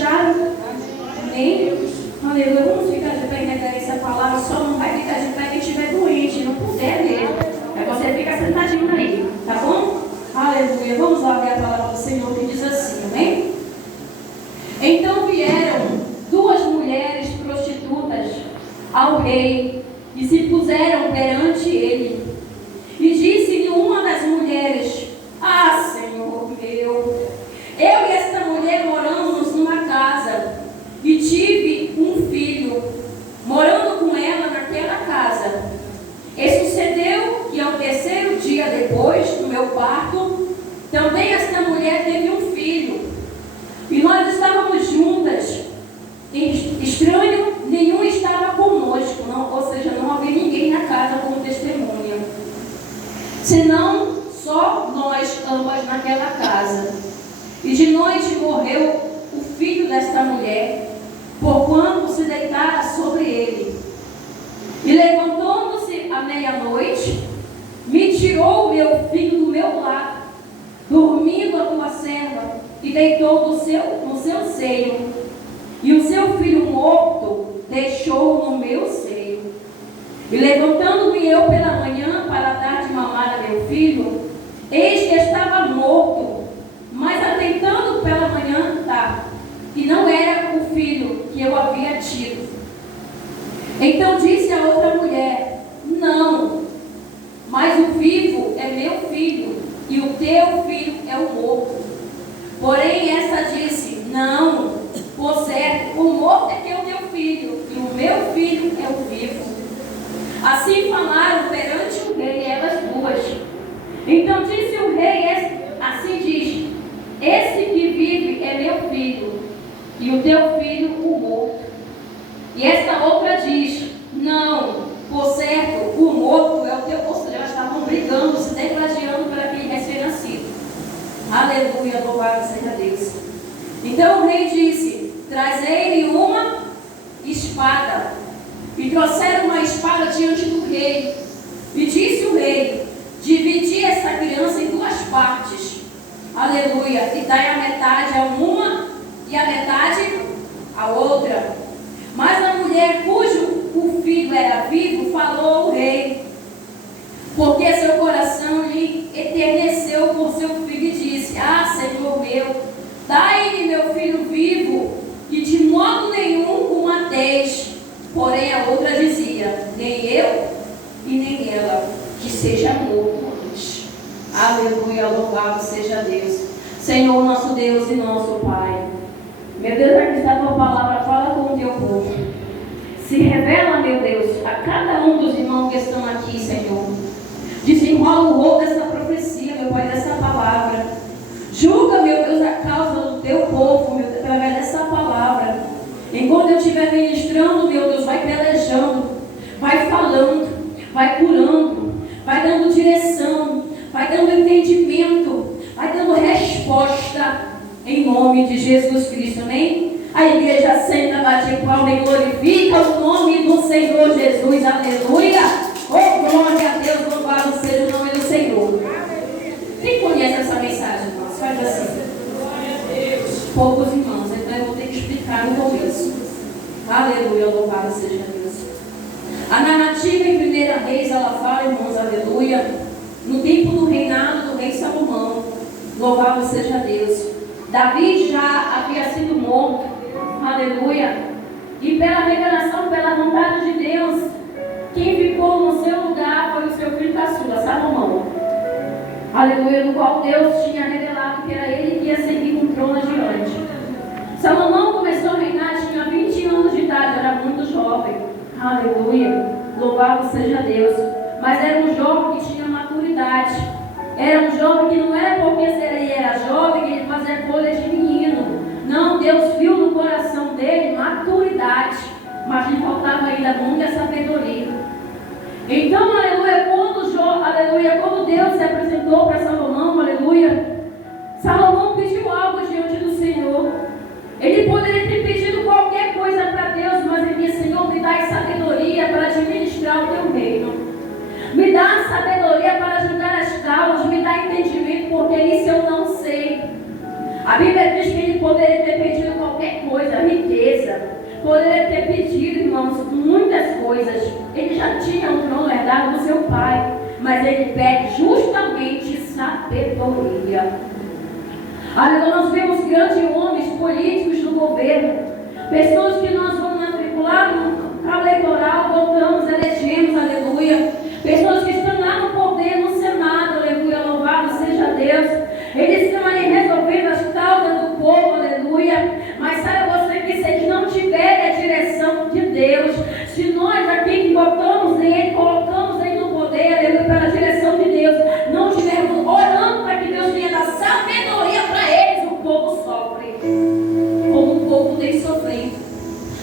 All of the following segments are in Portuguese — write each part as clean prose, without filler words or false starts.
acharam? Amém? Aleluia. Vamos ficar de pé e negar essa palavra. Só não vai ficar de pé quem estiver doente, não puder mesmo. Aí você fica sentadinho aí, tá bom? Aleluia. Vamos lá ver a palavra do Senhor que diz assim, amém? Então vieram duas mulheres prostitutas ao rei e se puseram perante ele. E disse-lhe uma das mulheres: Ah, Senhor meu, eu e esta mulher moramos numa casa e tive um filho, morando com ela naquela casa. E sucedeu que ao terceiro dia depois do meu parto, também esta mulher teve um filho. E nós estávamos juntas. Estranho, nenhum estava conosco, não, ou seja, não havia ninguém na casa como testemunha, senão só nós ambas naquela casa. E de noite morreu o filho desta mulher, porquanto se deitara sobre ele. E levantando-se à meia-noite, me tirou o meu filho do meu lado, dormindo a tua serva, e deitou no seu seio. E o seu filho morto deixou no meu seio. E levantando-me eu pela manhã para dar de mamar a meu filho, eis que estava morto, mas atentando pela manhã, e não era o filho que eu havia tido. Então disse a outra mulher: Não, mas o vivo é meu filho, e o teu filho é o morto. Porém esta disse: Não, por certo, o morto é que é o teu filho, e o meu filho é o vivo. Assim falaram perante o rei elas duas. Então disse o rei: Assim diz: Esse que vive é meu filho, e o teu filho o morto. E esta outra diz: Não, por certo, o morto é o teu. Ou seja, elas estavam brigando, se degladiando por aquele recém-nascido. Aleluia, louvado seja Deus. Então o rei disse: Trazei-lhe uma espada. E trouxeram uma espada diante do rei. E disse o rei: Dividi essa criança em duas partes. Aleluia. E dai a metade a uma e a metade a outra. Mas a mulher cujo o filho era vivo falou ao rei, porque seu coração lhe eterneceu por seu filho, e disse: Ah, Senhor meu, dai-lhe meu filho vivo, e de modo nenhum o mateis. Porém a outra dizia: Nem eu e nem ela, que seja morto antes. Aleluia, louvado seja Deus. Senhor, nosso Deus e nosso Pai, meu Deus, aqui está a tua palavra, fala com o teu povo. Se revela, meu Deus, a cada um dos irmãos que estão aqui, Senhor. Desenrola o rolo dessa profecia, meu Pai, dessa palavra. Julga, meu Deus, a causa do teu povo, meu Deus, através dessa palavra. Enquanto eu estiver ministrando, meu Deus, vai pelejando, vai falando, vai curando, vai dando direção, vai dando entendimento, vai dando resposta, em nome de Jesus Cristo, amém? A igreja senta, bate palma e glorifica o nome do Senhor Jesus, aleluia! Oh, glória a Deus, louvado seja o nome do Senhor. Quem conhece essa mensagem, irmãos? Faz assim. Poucos irmãos, então eu vou ter que explicar no começo. Aleluia, louvado seja Deus. A narrativa em 1 Reis, ela fala, irmãos, aleluia, no tempo do reinado do rei Salomão. Louvado seja Deus. Davi já havia sido morto, aleluia, e pela revelação, pela vontade de Deus, quem ficou no seu lugar foi o seu filho caçula, Salomão, aleluia, no qual Deus tinha revelado que era ele que ia seguir com o trono adiante. Salomão começou a reinar, tinha 20 anos de idade, era muito jovem, aleluia, louvado seja Deus, mas era um jovem que tinha maturidade. Era um jovem que não era porque ele era jovem que ele fazia coisa de menino. Não, Deus viu no coração dele maturidade, mas lhe faltava ainda muita sabedoria. Então, aleluia, quando Deus se apresentou para Salomão, aleluia, Salomão pediu algo diante do Senhor. Ele poderia ter pedido qualquer coisa para Deus, mas ele disse: Senhor, me dá sabedoria para administrar o teu reino. Me dá sabedoria para ajudar as causas, me dá entendimento, porque isso eu não sei. A Bíblia diz que ele poderia ter pedido qualquer coisa. coisas, riqueza. Poderia ter pedido, irmãos, muitas coisas. Ele já tinha um trono herdado do seu pai, mas ele pede justamente sabedoria. Aleluia, nós vemos grandes homens políticos do governo, pessoas que nós vamos matricular no carro eleitoral, votamos, elegemos, aleluia. Pessoas que estão lá no poder, no Senado, aleluia, louvado seja Deus. Eles estão ali resolvendo as causas do povo, aleluia. Mas sabe você que se eles não tiverem a direção de Deus, se nós aqui que votamos nele, colocamos ele no poder, aleluia, pela direção de Deus, não estivermos orando para que Deus venha dar sabedoria para eles, o povo sofre, como o povo tem sofrido.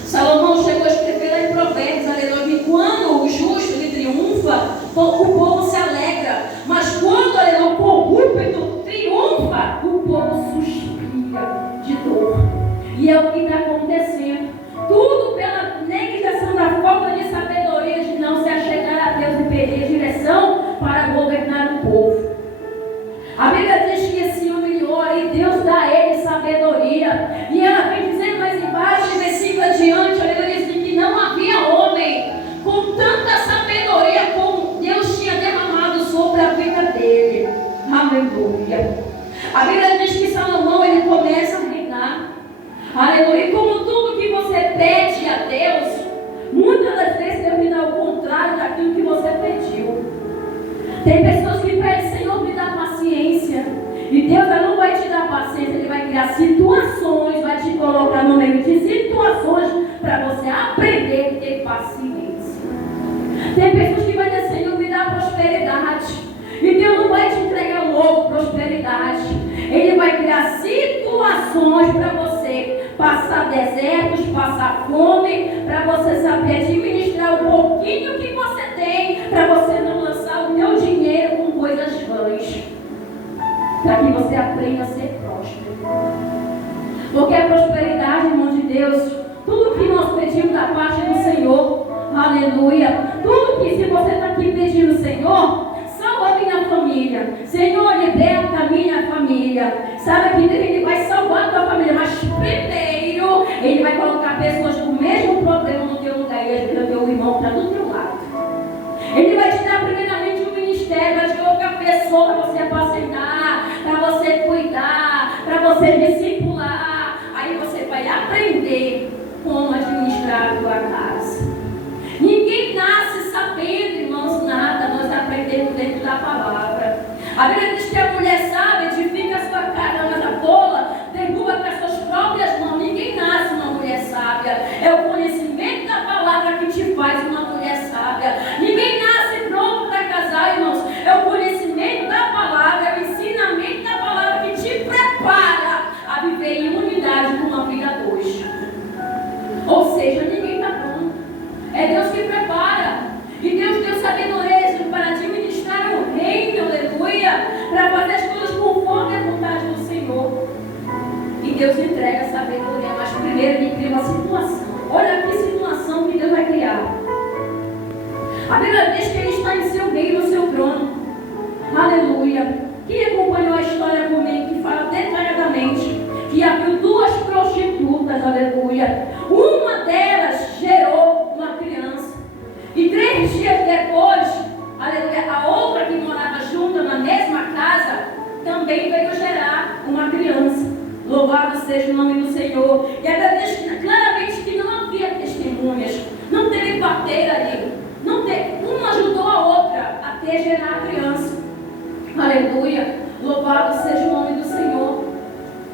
Salomão chegou a escrever lá em Provérbios, aleluia, que quando o justo ele triunfa, o povo se alegra, mas quando, aleluia, o corrupto triunfa, o povo suspira de dor. E é o que está acontecendo. Tudo pela negação da falta de sabedoria, de não se achegar a Deus e pedir direção para governar o povo. A Bíblia diz que esse homem ora e Deus dá a ele sabedoria. E ela vem dizendo mais embaixo, versículo adiante, ela diz que não havia homem com tanta sabedoria como Deus tinha derramado sobre a vida dele. Aleluia. A Bíblia diz que Salomão ele começa a reinar. Aleluia. E como tudo que você pede a Deus, muitas das vezes Deus me dá o contrário daquilo que você pediu. Tem pessoas que pedem, Senhor, me dá paciência. E Deus não vai te dar paciência, Ele vai criar situações, vai te colocar no meio de situações para você aprender a ter paciência. Tem pessoas que vão dizer, Senhor, me dá prosperidade. E Deus não vai te entregar logo prosperidade. Ele vai criar situações para você passar desertos, passar fome, para você saber administrar o pouquinho que você tem, para você não lançar o teu dinheiro com coisas vãs, para que você aprenda a ser próspero. Porque a prosperidade, irmão de Deus, tudo que nós pedimos da parte do Senhor, aleluia, tudo que se você está aqui pedindo, Senhor, salva a minha família, Senhor, liberta a minha família, sabe que Ele vai salvar a tua família, mas primeiro Ele vai colocar pessoas com o mesmo problema no teu lugar, e o teu irmão está do teu lado. Ele vai te dar primeiramente um ministério, vai te colocar pessoas para você apacentar, para você cuidar, para você discipular. Aí você vai aprender como administrar a tua casa. Ninguém nasce sabendo, irmãos, nada. Nós aprendemos dentro da palavra. A Bíblia diz que a mulher sábia edifica a sua casa, mas a tola derruba com as suas próprias mãos. Ninguém nasce uma mulher sábia. É o conhecimento da palavra que te faz uma mulher sábia. Ninguém nasce pronto para casar, irmãos. É o conhecimento da palavra, é o ensinamento da palavra que te prepara a viver em unidade com uma vida dois. Ou seja, ninguém está pronto. É Deus que prepara. E Deus deu sabedoria para administrar o reino, aleluia, para fazer as coisas conforme a vontade do Senhor. E Deus entrega a sabedoria, mas primeiro Ele cria uma situação. Olha que situação que Deus vai criar. A Bíblia diz que Ele está em seu reino, no seu trono. Aleluia. Quem acompanhou a história comigo, que fala detalhadamente que havia duas prostitutas, aleluia. Uma delas gerou uma criança. E 3 dias depois, aleluia, a outra que morava junto na mesma casa também veio gerar uma criança. Louvado seja o nome do Senhor. E a Bíblia diz claramente que não havia testemunhas, não teve parteira ali, não teve, uma ajudou a outra até gerar a criança. Aleluia, louvado seja o nome do Senhor.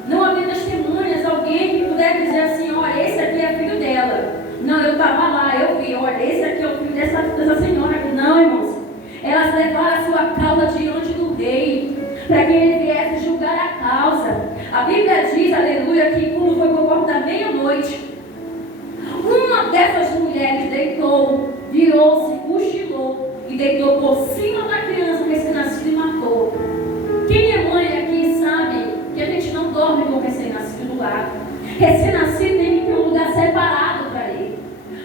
Não havia testemunhas, alguém que pudesse dizer assim, olha, esse aqui é filho dela. Não, eu estava lá, eu vi, olha, esse aqui é o filho dessa senhora aqui. Não, irmãos. Elas levaram a sua causa diante do rei, para que ele viesse julgar a causa. A Bíblia diz, aleluia, que quando foi por volta da meia-noite, uma dessas mulheres deitou, virou-se, cochilou e deitou por cima da criança recém-nascida e matou. Quem é mãe aqui sabe que a gente não dorme com recém-nascido do lado. Recém-nascido tem que ter um lugar separado para ele.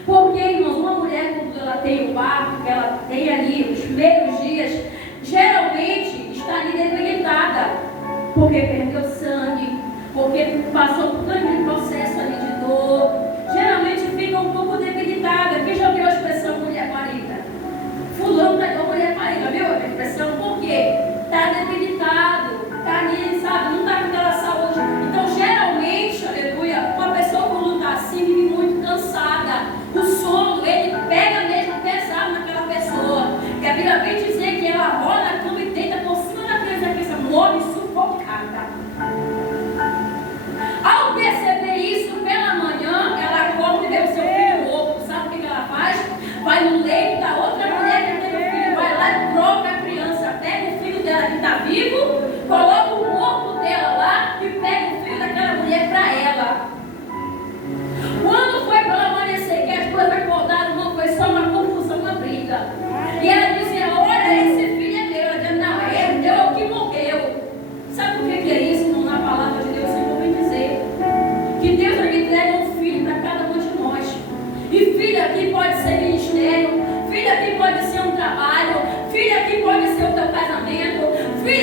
Porque, irmãos, uma mulher, quando ela tem o parto, que ela tem ali os primeiros dias, geralmente está ali debilitada. Porque perdeu sangue, porque passou por todo aquele processo ali de dor.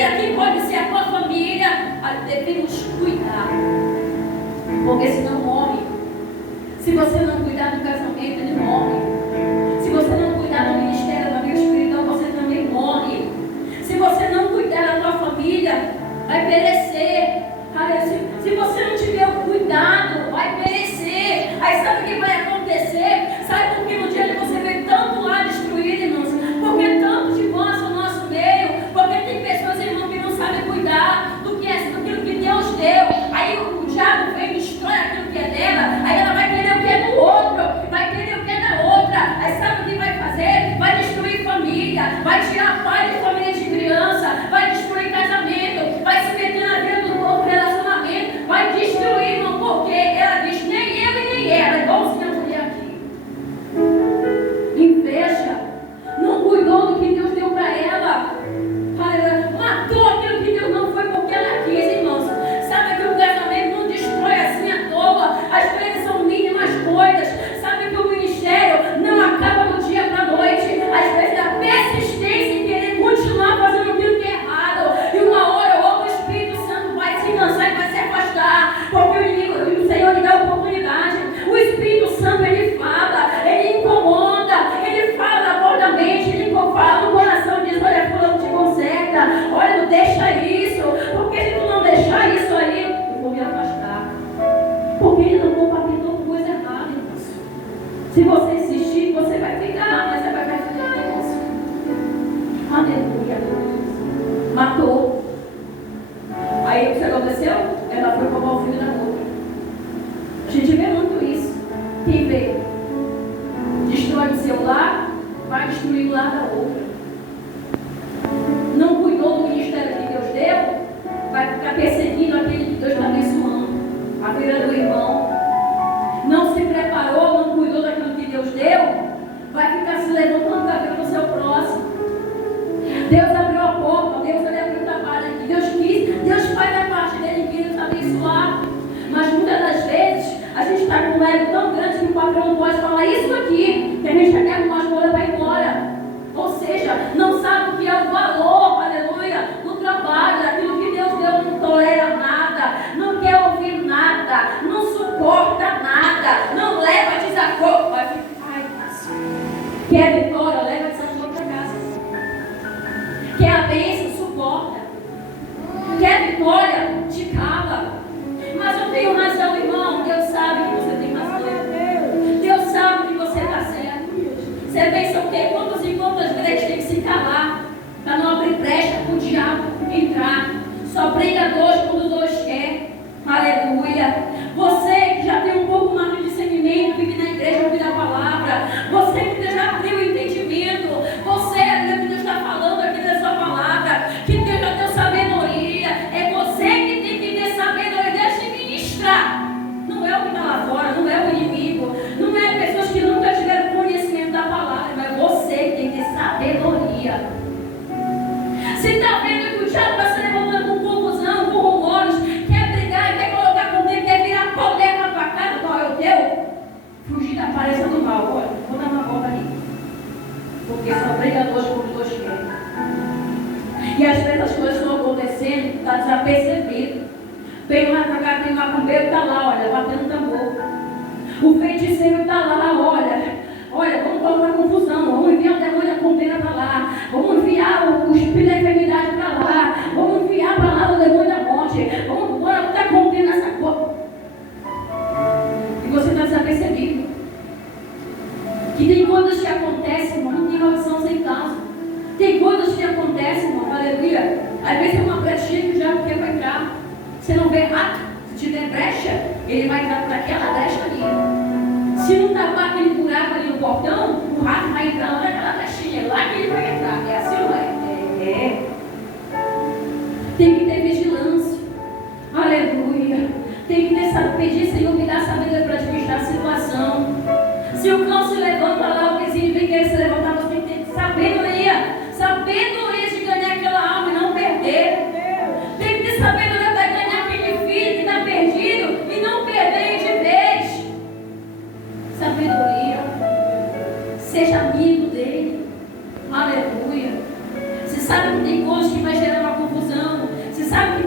aqui pode ser a tua família. Devemos cuidar, porque senão morre. Se você não cuidar do casamento, ele morre. Se você não cuidar do ministério da vida espiritual, você também morre. Se você não cuidar da tua família, vai perecer. Se você não tiver o cuidado, vai perecer. Aí sabe o que vai acontecer? Sabe por que no dia de você vê tanto lá destruído, irmãos? Porque tanto divórcio no nosso meio. Porque tem pessoas, irmãos, que não sabem cuidar daquilo que Deus deu. Aí o diabo vem e destrói aquilo que é dela. Aí ela vai querer o que é do outro, vai querer o que é da outra. Aí sabe o que vai fazer? Vai destruir família, vai tirar pai de família de criança, vai destruir casamento, vai se meter na vida do outro relacionamento, vai destruir, irmão, porque ela diz, nem eu e nem ela, igualzinha a mulher aqui. Inveja, não cuidou do que Deus deu para ela. Matou aquilo que Deus não foi porque ela quis, irmãos. Sabe que o casamento não destrói assim à toa. Às vezes são mínimas coisas. Sabe que o ministério não acaba do dia para a noite. Às vezes a persistência em querer continuar fazendo aquilo que é errado. E uma hora ou outra o Espírito Santo vai se cansar e vai se afastar. Porque o Senhor lhe dá oportunidade. O Espírito Santo, ele fala, ele incomoda, ele fala abordamente, ele fala no coração e diz, olha, fulano te conserta, olha, não deixa isso, porque se tu não deixar isso aí, eu vou me afastar. Porque ele não compartilhou coisa errada, irmãos. Se você insistir, você vai ficar, mas você vai ficar negócio. Aleluia. Matou. Aí o que aconteceu? Ela foi roubar o filho da outra. A gente vê muito isso. Quem vê? Destrói o seu lar, vai destruir o lar da outra. Não cuidou do ministério que Deus deu, vai ficar perseguindo aquele que Deus está abençoando, a vida do irmão. Não se preparou, não cuidou daquilo que Deus deu, vai ficar se levantando da vida do seu próximo. Deus abriu a porta, Deus abriu o trabalho aqui, Deus quis, Deus faz a parte dele, quis nos abençoar. Mas muitas das vezes a gente está com um ego tão grande que o patrão não pode falar isso aqui, que a gente já quer arrumar as coisas para ir embora. Ou seja, não sabe o que é o valor, aleluia, do trabalho, daquilo que Deus deu, não tolera nada, não quer ouvir nada, não suporta nada, não leva desaforo. Vai ficar, ai, Márcio. Quer vitória, leva desaforo para casa. Quer a bênção, suporta. Quer vitória, te cala. Mas eu tenho razão, irmão. Deus sabe que você tem razão. Deus sabe que você está certo. Você pensa o quê? Quantas e quantas vezes a gente tem que se calar para não abrir brecha para o diabo entrar? Só prega dois quando dois quer. Aleluia. Você que já tem um pouco mais de discernimento, vive na igreja, ouve a palavra. Você que já abriu o entendimento. Você que Deus está falando aqui da sua palavra. Que Deus já deu sabedoria. É você que tem que ter sabedoria. Deixa de ministrar. Não é o que está lá fora, não é o inimigo. Não é pessoas que nunca tiveram conhecimento da palavra. Mas você que tem que ter sabedoria. Se está vendo que o diabo está se levantando com confusão, com rumores, quer brigar, quer colocar contigo, quer virar poder na tua casa, qual é o teu? Fugir da aparência do mal. Olha, vou dar uma volta ali. Porque só briga dois por dois querem. E às vezes as coisas estão acontecendo, está desapercebido. Vem lá para cá, tem um macumbeiro, está lá, olha, batendo tambor. O feiticeiro está lá, olha, vamos colocar confusão, vamos enviar o demônio da condeira para lá, vamos enviar o espírito da enfermidade para lá, vamos enviar para lá o demônio da morte, vamos botar condena nessa coisa. E você está desapercebido. Que tem coisas que acontecem, irmão, não tem maldição sem causa. Tem coisas que acontecem, irmão, aleluia. Às vezes é uma brechinha que o diabo quer para entrar. Você não vê rato, se tiver brecha, ele vai entrar por aquela brecha ali. Se não tapar aquele buraco ali no portão, o rato vai entrar lá naquela brechinha, lá que ele vai entrar. É assim, não é? É. Tem que ter vigilância. Aleluia. Tem que ter, pedir, Senhor, me dá sabedoria para administrar a situação. Se o cão se levanta lá, o vizinho vem querer se levantar, você tem que ter sabedoria. Sabedoria de ganhar aquela alma e não perder. Tem que ter sabedoria para ganhar aquele filho que está perdido e não perder de vez. Sabedoria. Seja amigo dele. Aleluia. Você sabe que tem coisas que vai gerar uma confusão.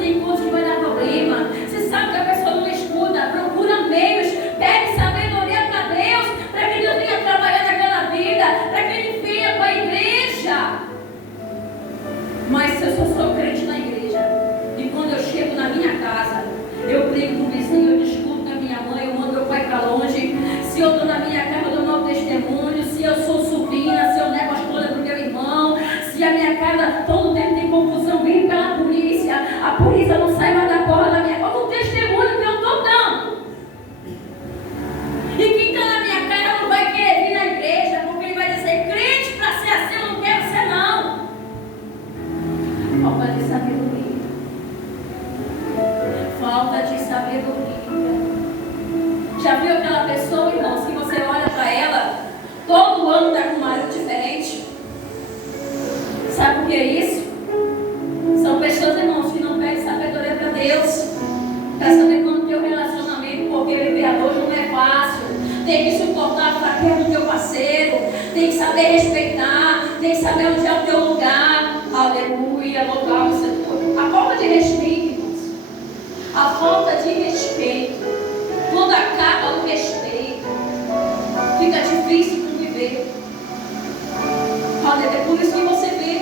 tem coisa que vai dar problema. Você sabe que a pessoa não escuta, procura meios, pede sabedoria para Deus, para que Deus venha trabalhar naquela vida, para que Ele venha para a igreja. Mas se eu sou crente na igreja, e quando eu chego na minha casa, eu brigo com o vizinho, eu discuto com a minha mãe, eu mando meu pai para longe. Se eu estou na minha casa, eu dou meu testemunho. Se eu sou sobrinha, se eu nego as coisas para o meu irmão, se a minha casa todo tempo tem confusão, vem pela polícia, a polícia não sai mais da porta da minha casa, o testemunho que eu estou dando. E quem está na minha casa não vai querer vir na igreja, porque ele vai dizer, crente para ser assim, eu não quero ser não. Falta de sabedoria. Falta de sabedoria. Já viu aquela pessoa, irmãos, que você olha para ela, todo ano está com um marido diferente? Sabe o que é isso? São pessoas, irmãos, que não pedem sabedoria para Deus, para saber como ter um relacionamento, porque viver a dois não é fácil. Tem que suportar para perto do teu parceiro, tem que saber respeitar, tem que saber onde é o teu lugar. Aleluia, louvado seja Deus. A falta de respeito, irmãos, a falta de respeito, quando acaba o respeito, fica difícil conviver. É por isso que você vê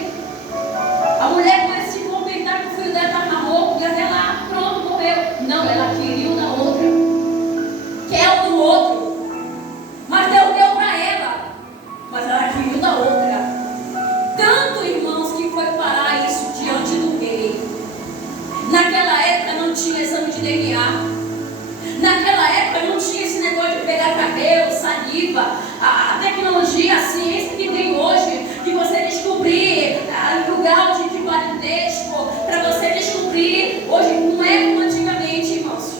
a mulher começa a se contentar que o filho dela estava morto e até lá, pronto, morreu. Não, ela queria o da outra, quer o do outro, mas Deus deu para ela, mas ela queria o da outra. Tanto, irmãos, que foi parar isso diante do rei. Naquela época não tinha exame de DNA. Naquela época não tinha esse negócio de pegar cabelo, saliva, a tecnologia, a ciência que tem hoje, de você descobrir o grau de parentesco, para você descobrir. Hoje não é como antigamente, irmãos.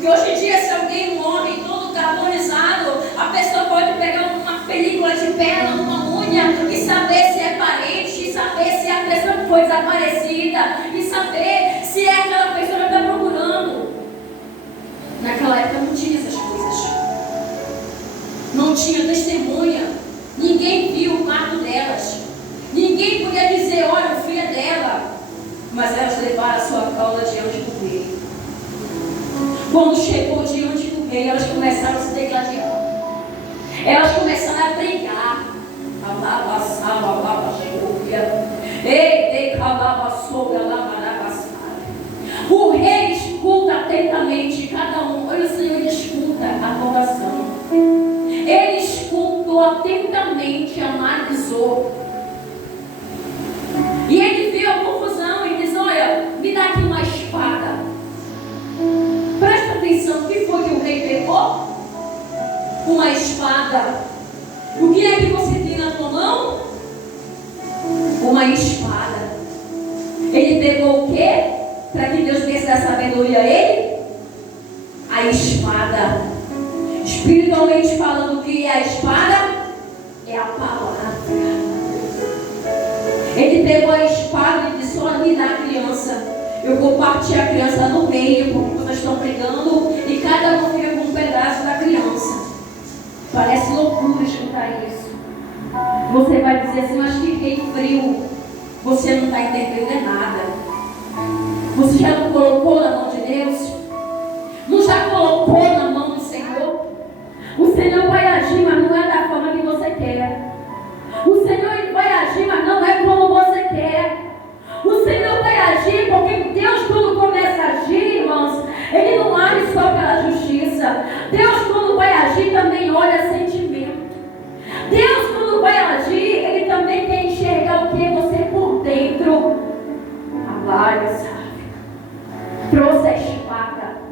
Que hoje em dia, se alguém morre todo carbonizado, a pessoa pode pegar uma película de perna, uma unha e saber se é parente, e saber se a pessoa foi desaparecida, e saber se é aquela pessoa que está procurando. Naquela época não tinha essas coisas. Não tinha testemunha. Ninguém viu o quarto delas. Ninguém podia dizer, olha, o filho é dela. Mas elas levaram a sua causa diante do rei. Quando chegou diante do rei, elas começaram a se degladiar. Elas começaram a brigar. O rei escuta atentamente cada um. Olha, o Senhor escuta a oração. Ele escutou atentamente, analisou. E ele viu a confusão e diz, olha, me dá aqui uma espada. Presta atenção, o que foi que o rei pegou? Uma espada. O que é que você tem na tua mão? Uma espada. Ele pegou o quê? Para que Deus desse da sabedoria a ele? A espada. Espiritualmente falando, o que é a espada? É a palavra. Ele pegou a espada e disse, olha, me dá a criança. Eu vou partir a criança no meio, porque vocês estão brigando, e cada um fica com um pedaço da criança. Parece loucura escutar isso. Você vai dizer assim, mas fiquei frio. Você não está entendendo nada. Você já não colocou na mão de Deus? Não já colocou na mão do Senhor? O Senhor vai agir, mas não é da forma que você quer. O Senhor ele vai agir, mas não é como você quer. O Senhor vai agir, porque Deus, quando começa a agir, irmãos, Ele não age só pela justiça. Deus, quando vai agir, também olha sentimento. Deus, quando vai agir, Ele também quer enxergar o que é você por dentro. Alaia, sabe? Trouxe a espada.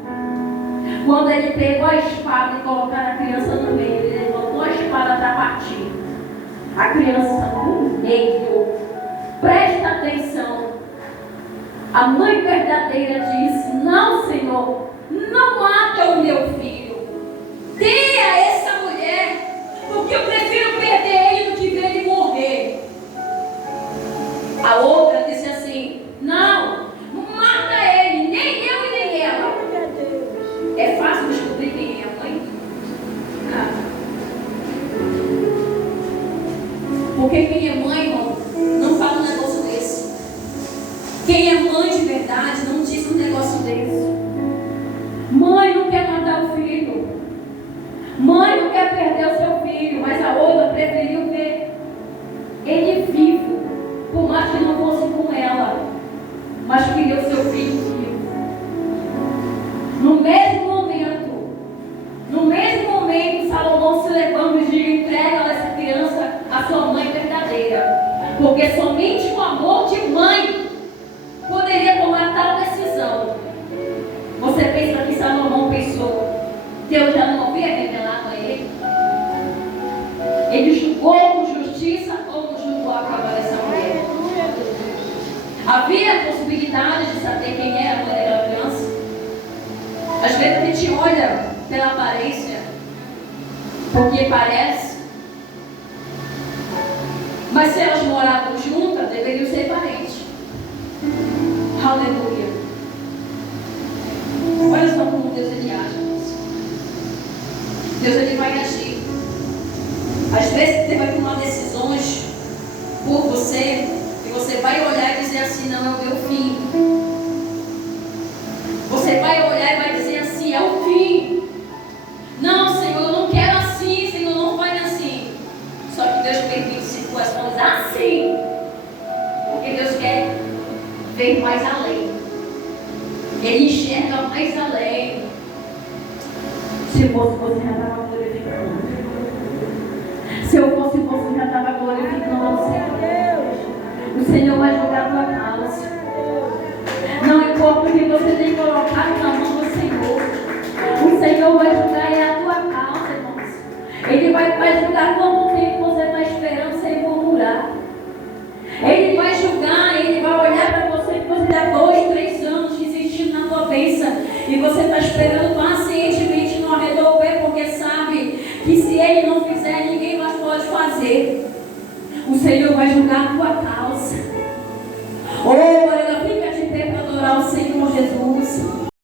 Quando Ele pegou a espada e colocou a criança no meio, Ele levantou a espada para partir. A criança no meio. Presta atenção. A mãe verdadeira disse, não, Senhor, não mata o meu filho. Dê a essa mulher, porque eu prefiro perder ele do que ver ele morrer. A outra disse assim, não, mata ele, nem eu e nem ela. É fácil descobrir quem é a mãe? Porque quem é mãe, irmão, não fala um negócio desse. Quem é mãe de verdade não diz, não mas queria o seu filho vivo. No mesmo momento, Salomão se levanta e diz: entrega essa criança à sua mãe verdadeira, porque somente o amor de mãe poderia tomar tal decisão. Você pensa que Salomão pensou: Deus já não havia revelado a ele? Ele julgou com justiça ou não julgou a causa dessa mulher? Havia a possibilidade de saber quem era a mãe daquela criança? Às vezes a gente olha pela aparência, porque parece, mas se elas moravam juntas, deveriam ser parentes. Aleluia. Olha só como Deus ele age. Deus ele vai agir. Às vezes você vai tomar decisões por você, e você vai olhar e dizer assim: não, é o meu fim. Você vai olhar e vai dizer assim: é o fim. Não, Senhor, eu não quero assim, Senhor, não vai assim. Só que Deus permite situações assim, porque Deus quer ver mais além. Ele enxerga mais além. Se fosse você, já estava glorificando. Se eu fosse você, já estava glorificando ao Senhor. O Senhor vai julgar a tua causa. Não importa o que você tem colocado na mão do Senhor, o Senhor vai julgar a tua causa, irmãos. Ele vai julgar quanto tempo você está esperando sem murmurar. Ele vai julgar, ele vai olhar para você que você está 2, 3 anos desistindo na tua bênção, e você está esperando pacientemente não resolver, porque sabe que se ele não fizer, ninguém mais pode fazer. O Senhor vai julgar a tua casa.